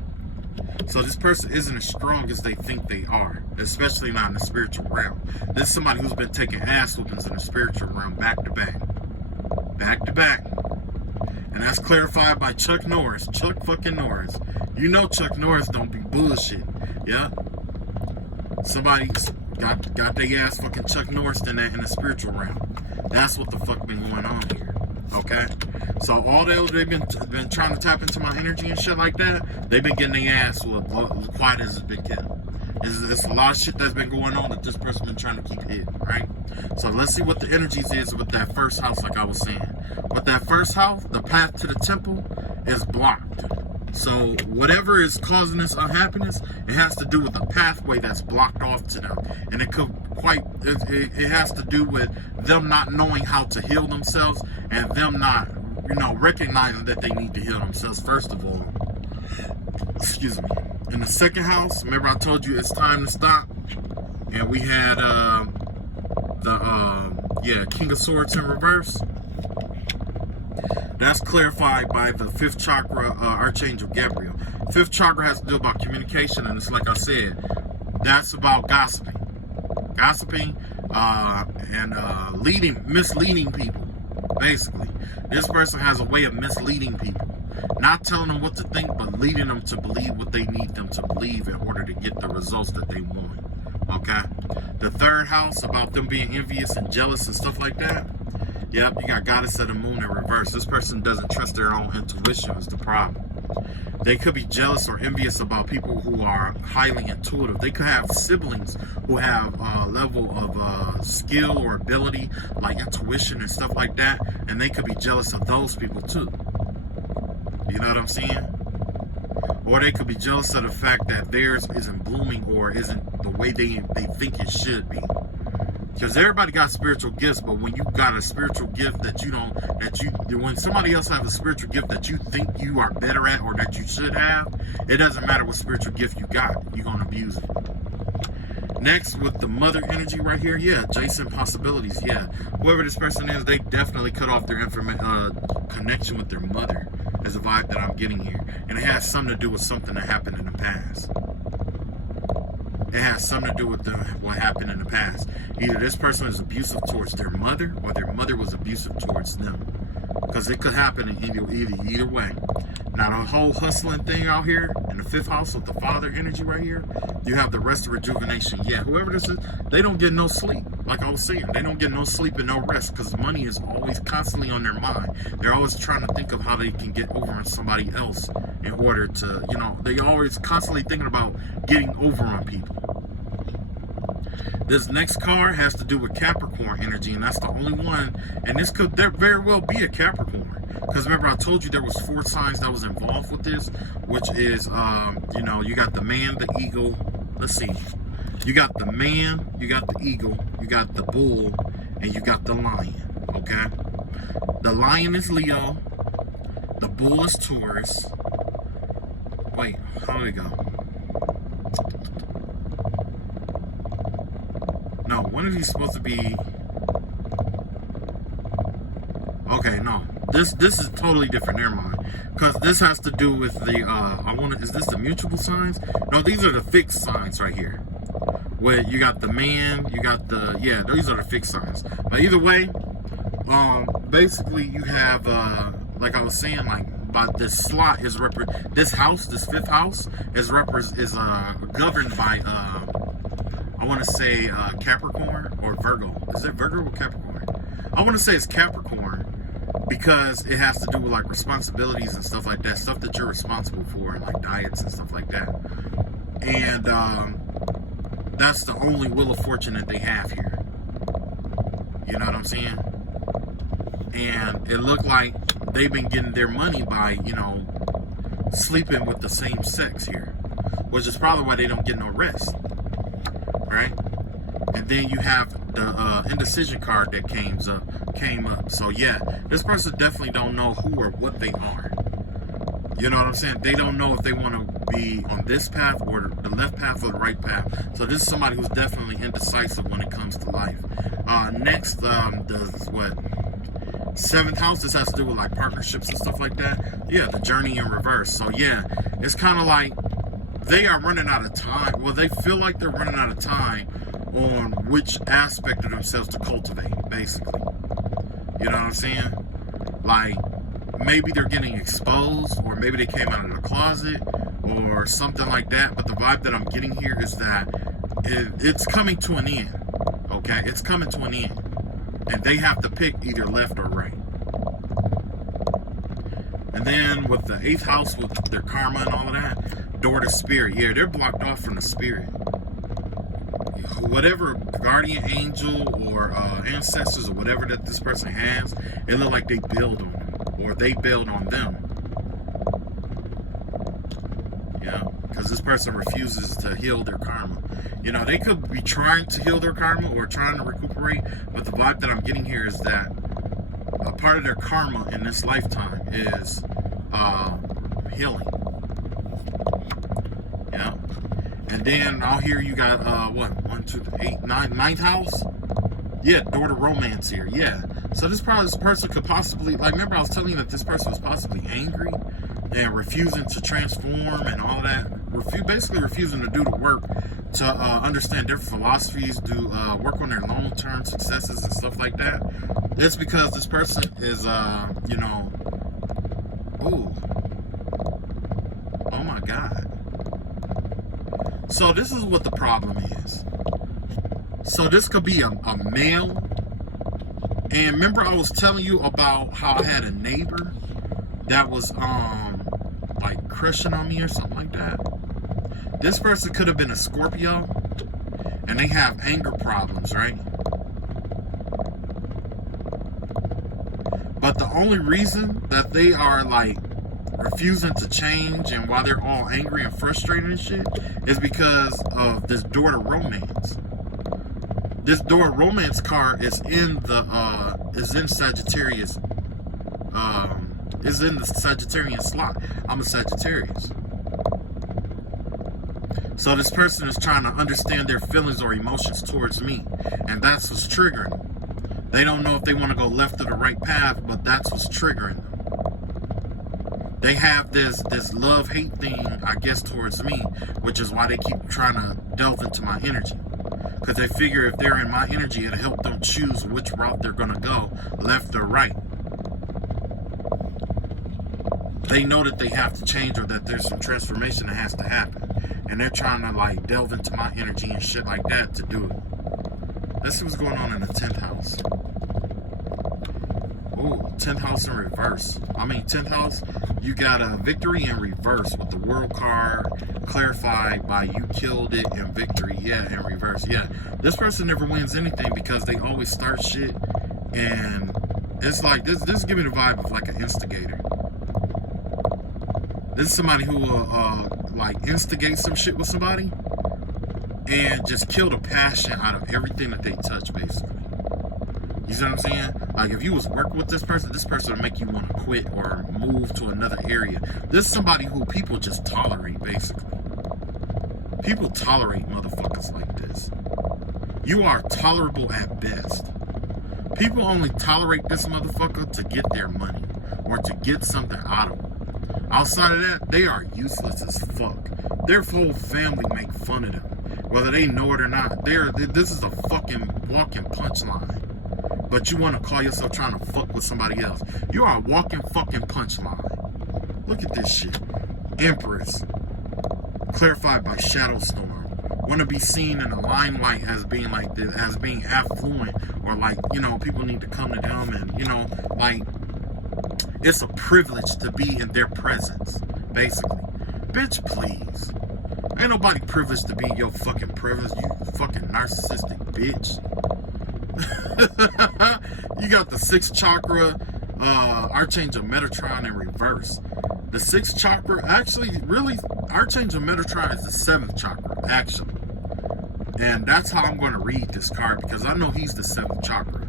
So this person isn't as strong as they think they are, especially not in the spiritual realm. This is somebody who's been taking ass whoopings in the spiritual realm back to back. Back to back. And that's clarified by Chuck Norris. Chuck fucking Norris. You know Chuck Norris don't be bullshit. Yeah? Somebody got their ass fucking Chuck Norris in the spiritual realm. That's what the fuck been going on here. Okay, so all those they've been trying to tap into my energy and shit like that. They've been getting their ass whooped as quiet as it's been kept. It's a lot of shit that's been going on that this person's been trying to keep hidden, right? So let's see what the energies is with that first house, like I was saying. With that first house, the path to the temple is blocked. So whatever is causing this unhappiness, it has to do with a pathway that's blocked off to them. And it could it has to do with them not knowing how to heal themselves and them not, recognizing that they need to heal themselves first of all. Excuse me. In the second house, remember I told you it's time to stop? And we had King of Swords in reverse. That's clarified by the fifth chakra, Archangel Gabriel. Fifth chakra has to do about communication, and it's like I said, that's about gossiping. Gossiping and misleading people, basically. This person has a way of misleading people. Not telling them what to think, but leading them to believe what they need them to believe in order to get the results that they want. Okay? The third house, about them being envious and jealous and stuff like that. Yep, you got Goddess of the Moon in reverse. This person doesn't trust their own intuition is the problem. They could be jealous or envious about people who are highly intuitive. They could have siblings who have a level of skill or ability, like intuition and stuff like that, and they could be jealous of those people too. You know what I'm saying? Or they could be jealous of the fact that theirs isn't blooming or isn't the way they think it should be. Because everybody got spiritual gifts, but when you got a spiritual gift when somebody else has a spiritual gift that you think you are better at or that you should have, it doesn't matter what spiritual gift you got, you're going to abuse it. Next, with the mother energy right here, adjacent possibilities, whoever this person is, they definitely cut off their connection with their mother, is the vibe that I'm getting here. And it has something to do with something that happened in the past. It has something to do with what happened in the past. Either this person is abusive towards their mother or their mother was abusive towards them. Because it could happen in either way. Now, the whole hustling thing out here in the fifth house with the father energy right here, you have the rest of rejuvenation. Whoever this is, they don't get no sleep. Like I was saying, they don't get no sleep and no rest because money is always constantly on their mind. They're always trying to think of how they can get over on somebody else in order to, they're always constantly thinking about getting over on people. This next card has to do with Capricorn energy, and that's the only one. And this could very well be a Capricorn. Because remember, I told you there was 4 signs that was involved with this, which is, you got the man, the eagle. Let's see. You got the man, you got the eagle, you got the bull, and you got the lion. Okay? The lion is Leo. The bull is Taurus. Wait, how did it go? No, when is he supposed to be? Okay, no. This is totally different. Never mind. Because this has to do with the is this the mutual signs? No, these are the fixed signs right here. Where you got the man, you got the these are the fixed signs. But either way, basically you have like I was saying, like by this slot is this house, this fifth house is governed by I want to say Capricorn or Virgo. Is it Virgo or Capricorn? I want to say it's Capricorn because it has to do with like responsibilities and stuff like that, stuff that you're responsible for, and like diets and stuff like that. And that's the only wheel of fortune that they have here. You know what I'm saying? And it looked like they've been getting their money by, sleeping with the same sex here, which is probably why they don't get no rest. Right? And then you have the indecision card that came up. So this person definitely don't know who or what they are. You know what I'm saying? They don't know if they want to be on this path or the left path or the right path. So this is somebody who's definitely indecisive when it comes to life. Next, seventh house. This has to do with like partnerships and stuff like that. The journey in reverse. So it's kind of like they are running out of time. Well, they feel like they're running out of time on which aspect of themselves to cultivate, basically. You know what I'm saying? Like, maybe they're getting exposed, or maybe they came out of the closet, or something like that. But the vibe that I'm getting here is that it's coming to an end. Okay? It's coming to an end. And they have to pick either left or right. And then with the 8th house, with their karma and all of that, door to spirit. Yeah, they're blocked off from the spirit. Whatever guardian angel or ancestors or whatever that this person has, it look like they build on them, or they build on them. Yeah, because this person refuses to heal their karma. You know, they could be trying to heal their karma or trying to recuperate, but the vibe that I'm getting here is that a part of their karma in this lifetime is healing. Yeah. And then out here you got what? 1, 2, 3, 8, 9, 9th house? Yeah, door to romance here. Yeah. So this person could possibly, like, remember I was telling you that this person was possibly angry and refusing to transform and all that. Basically refusing to do the work to understand different philosophies, do work on their long-term successes and stuff like that. It's because this person is, you know, ooh, oh my God. So this is what the problem is. So this could be a male. And remember I was telling you about how I had a neighbor that was like crushing on me or something like that. This person could have been a Scorpio, and they have anger problems, right? But the only reason that they are like refusing to change and why they're all angry and frustrated and shit is because of this door to romance. This door to romance card is in the is in Sagittarius. Is in the Sagittarian slot. I'm a Sagittarius. So this person is trying to understand their feelings or emotions towards me, and that's what's triggering them. They don't know if they want to go left or the right path, but that's what's triggering them. They have this love-hate thing, I guess, towards me, which is why they keep trying to delve into my energy. Because they figure if they're in my energy, it'll help them choose which route they're going to go, left or right. They know that they have to change or that there's some transformation that has to happen. And they're trying to like delve into my energy and shit like that to do it. Let's see what's going on in the 10th house. Ooh, 10th house in reverse. 10th house, you got a victory in reverse with the world card clarified by you killed it and victory. Yeah, in reverse. Yeah, this person never wins anything because they always start shit. And it's like, this is giving me the vibe of like an instigator. This is somebody who will like instigate some shit with somebody and just kill the passion out of everything that they touch, basically. You see what I'm saying? Like if you was working with this person will make you want to quit or move to another area. This is somebody who people just tolerate, basically. People tolerate motherfuckers like this. You are tolerable at best. People only tolerate this motherfucker to get their money or to get something out of them. Outside of that, they are useless as fuck. Their whole family make fun of them, whether they know it or not. This is a fucking walking punchline. But you want to call yourself trying to fuck with somebody else. You are a walking fucking punchline. Look at this shit. Empress. Clarified by Shadow Storm. Want to be seen in the limelight as being like this, as being affluent, or like, you know, people need to come to them and, you know, like, it's a privilege to be in their presence, basically. Bitch, please. Ain't nobody privileged to be in your fucking presence, you fucking narcissistic bitch. You got the 6th chakra, Archangel Metatron in reverse. The 6th chakra, actually, really, Archangel Metatron is the 7th chakra, actually. And that's how I'm going to read this card, because I know he's the 7th chakra.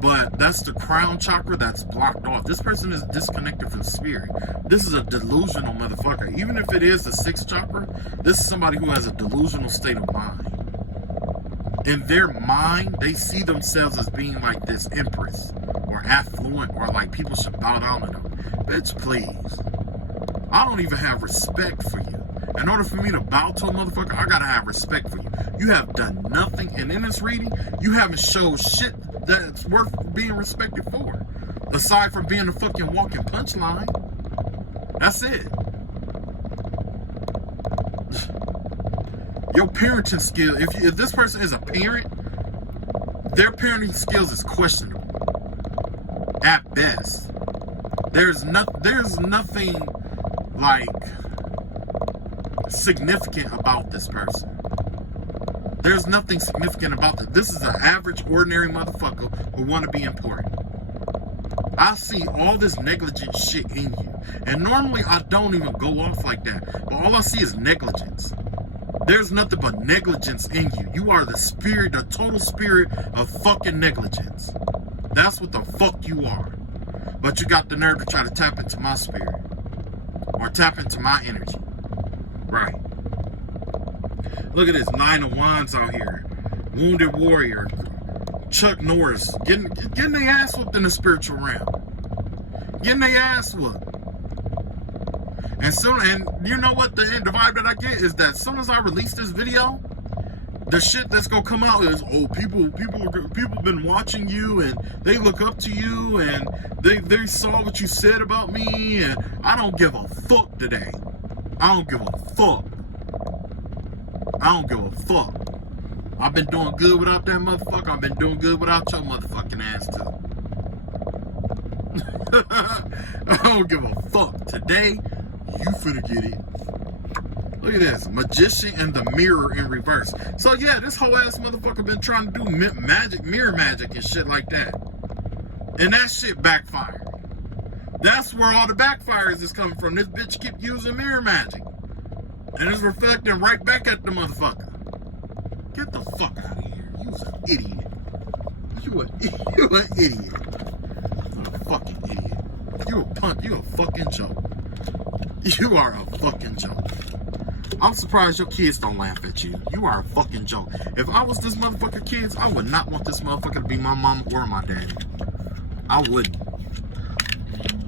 But that's the crown chakra that's blocked off. This person is disconnected from spirit. This is a delusional motherfucker. Even if it is the 6th chakra, this is somebody who has a delusional state of mind. In their mind, they see themselves as being like this empress or affluent, or like people should bow down to them. Bitch, please. I don't even have respect for you. In order for me to bow to a motherfucker, I gotta have respect for you. You have done nothing, and in this reading, you haven't showed shit that's worth being respected for. Aside from being a fucking walking punchline. That's it. Your parenting skill, if this person is a parent, their parenting skills is questionable. At best. There's nothing like significant about this person. There's nothing significant about it. This is an average, ordinary motherfucker who want to be important. I see all this negligent shit in you. And normally I don't even go off like that. But all I see is negligence. There's nothing but negligence in you. You are the spirit, the total spirit of fucking negligence. That's what the fuck you are. But you got the nerve to try to tap into my spirit. Or tap into my energy. Right. Look at this 9 of Wands out here. Wounded Warrior. Chuck Norris. Getting their ass whooped in the spiritual realm. Getting their ass whooped. And you know what the vibe that I get is that as soon as I release this video, the shit that's gonna come out is, oh, people been watching you and they look up to you and they saw what you said about me and I don't give a fuck today. I don't give a fuck. I don't give a fuck. I've been doing good without that motherfucker. I've been doing good without your motherfucking ass too. I don't give a fuck. Today, you finna get it. Look at this. Magician and the mirror in reverse. So yeah, this whole ass motherfucker been trying to do magic, mirror magic and shit like that. And that shit backfired. That's where all the backfires is coming from. This bitch keep using mirror magic. And it's reflecting right back at the motherfucker. Get the fuck out of here. You's an idiot. You an idiot. You're a fucking idiot. You a punk. You a fucking joke. You are a fucking joke. I'm surprised your kids don't laugh at you. You are a fucking joke. If I was this motherfucker kids, I would not want this motherfucker to be my mama or my daddy. I wouldn't.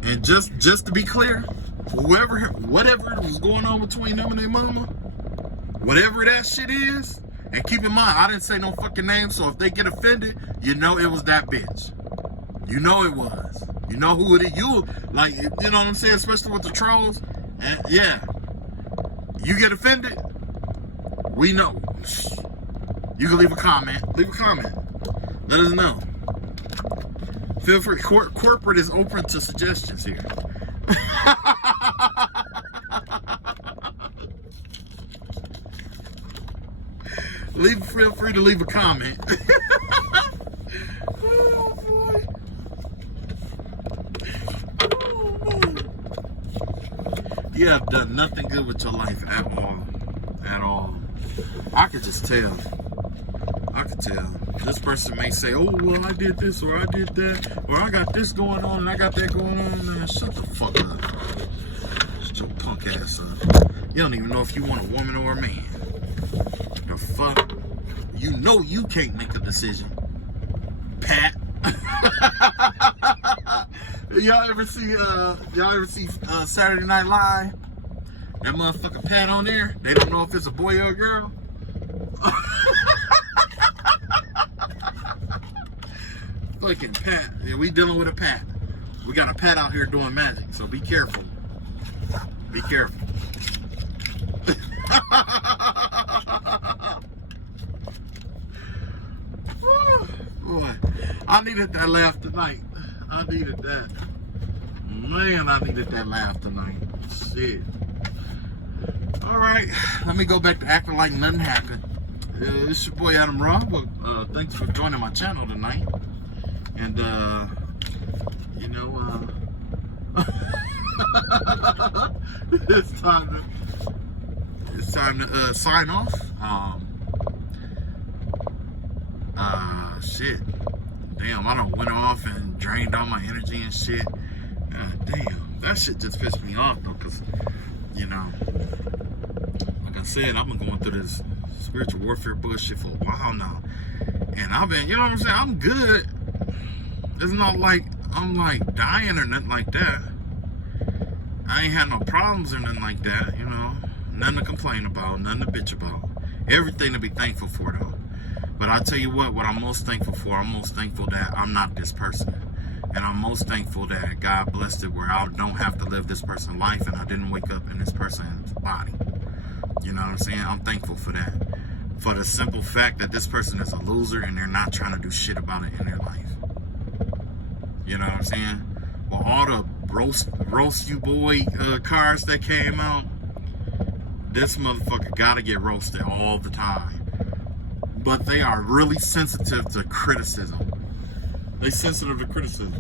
And just to be clear, whatever was going on between them and their mama, whatever that shit is, and keep in mind, I didn't say no fucking name, so if they get offended, you know it was that bitch. You know it was. You know who it is. You know what I'm saying? Especially with the trolls. And yeah. You get offended, we know. You can leave a comment. Leave a comment. Let us know. Feel free. Corporate is open to suggestions here. Feel free to leave a comment. Oh boy. You have done nothing good with your life at all. At all. I could just tell. I could tell. This person may say, oh, well, I did this or I did that. Or I got this going on and I got that going on. Man, shut the fuck up. Shut your punk ass up. You don't even know if you want a woman or a man. The fuck? You know you can't make a decision. Pat. Y'all ever see Saturday Night Live? That motherfucker Pat on there. They don't know if it's a boy or a girl. Fucking Pat. Yeah, we dealing with a Pat. We got a Pat out here doing magic, so be careful. Be careful. Boy, I needed that laugh tonight. I needed that. Man, I needed that laugh tonight. Shit. Alright, let me go back to acting like nothing happened. It's your boy Adam Raw. Thanks for joining my channel tonight. And, it's time to sign off. Shit. Damn, I done went off and drained all my energy and shit. Damn, that shit just pissed me off though, cause, like I said, I've been going through this spiritual warfare bullshit for a while now. And I've been, I'm good. It's not like I'm like dying or nothing like that. I ain't had no problems or nothing like that, Nothing to complain about, nothing to bitch about. Everything to be thankful for though. But I tell you what I'm most thankful for, I'm most thankful that I'm not this person. And I'm most thankful that God blessed it where I don't have to live this person's life and I didn't wake up in this person's body. You know what I'm saying? I'm thankful for that. For the simple fact that this person is a loser and they're not trying to do shit about it in their life. You know what I'm saying? Well, all the roast you boy cars that came out. This motherfucker gotta get roasted all the time. But they are really sensitive to criticism. They sensitive to criticism.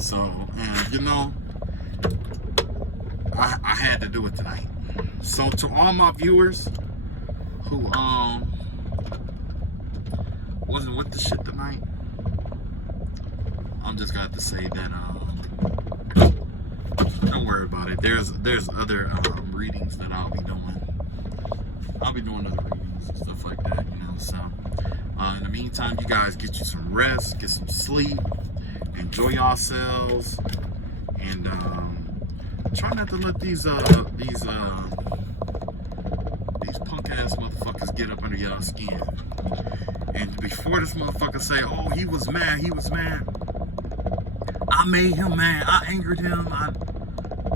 So, and you know, I had to do it tonight. So to all my viewers who wasn't with the shit tonight, I'm just got to say that don't worry about it. There's other readings that I'll be doing. I'll be doing other readings and stuff like that, you know. So in the meantime, you guys get you some rest, get some sleep, enjoy yourselves, and try not to let these punk ass motherfuckers get up under y'all skin. And before this motherfucker say, "Oh, he was mad," I made him mad, I angered him.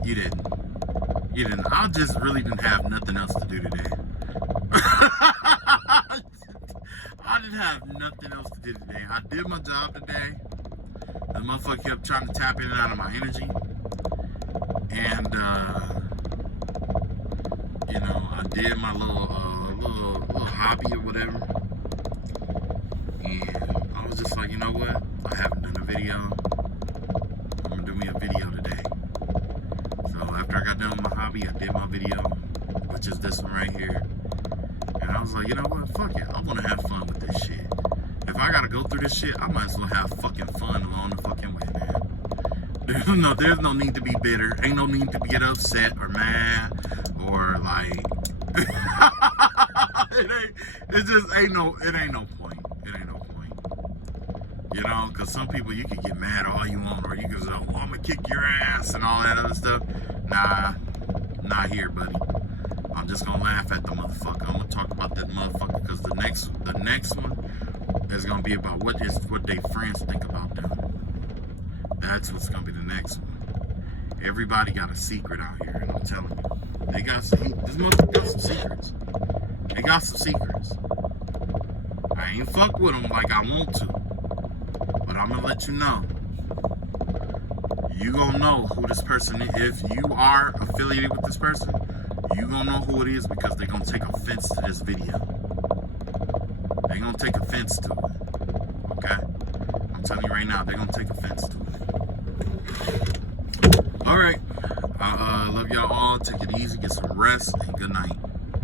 You didn't. I just really didn't have nothing else to do today. I didn't have nothing else to do today. I did my job today. The motherfucker kept trying to tap in and out of my energy. And, you know, I did my little hobby or whatever. And I was just like, you know what? I haven't done a video. I'm gonna do me a video today. So after I got done with my hobby, I did my video, which is this one right here. And I was like, you know what? Fuck it. I want to have fun with this shit. If I gotta go through this shit, I might as well have fucking fun along the fucking way, man. There's no need to be bitter. Ain't no need to get upset or mad or like. It ain't no point. It ain't no point. You know, because some people you can get mad all you want, or you can say, "Oh, I'm gonna kick your ass" and all that other stuff. Nah, not here, buddy. I'm just gonna laugh at the motherfucker. I'm gonna talk about that motherfucker because the next one is gonna be about what their friends think about them. That's what's gonna be the next one. Everybody got a secret out here, and I'm telling you, this motherfucker got some secrets. They got some secrets. I ain't fuck with them like I want to, but I'm gonna let you know. You gonna know who this person is. If you are affiliated with this person, you gonna know who it is because they're gonna take offense to this video. They're gonna take offense to it. Okay? I'm telling you right now, they're gonna take offense to it. Alright. I love y'all all. Take it easy, get some rest, and good night.